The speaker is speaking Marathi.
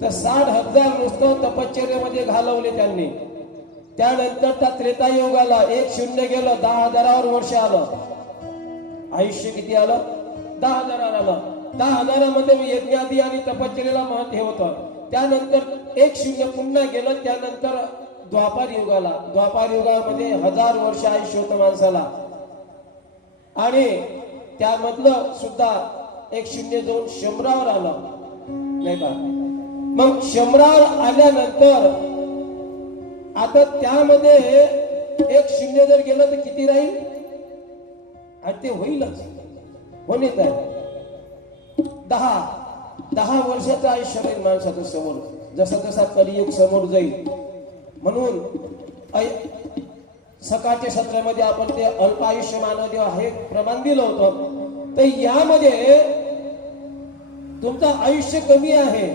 तर 60,000 नुसतं तपश्चर्यामध्ये घालवले त्यांनी. त्यानंतर त्या त्रेतायुगाला 1-0 गेलं, 10,000वर वर्ष आलं. आयुष्य किती आलं? 10,000 आलं. 10,000 मध्ये यज्ञादी आणि तपश्चर्याला महत्व होतं. त्यानंतर 1-0 पुन्हा गेलं. त्यानंतर द्वापार युगाला, द्वापार युगामध्ये 1000 वर्ष आयुष्य होतं माणसाला. आणि त्यामधलं सुद्धा 1-0 जाऊन 100वर आलं, नाही का? मग 100वर आल्यानंतर आता त्यामध्ये 1-0 जर गेलं तर किती राहील? आणि ते होईलच, होणीच आहे. 10 वर्षाचं आयुष्य राहील माणसाचं समोर, जसा जसा कलियुग समोर जाईल. म्हणून सकाळच्या सत्रामध्ये आपण ते अल्प आयुष्य मानव देव हे प्रमाण दिलं होतं. तर यामध्ये तुमचं आयुष्य कमी आहे,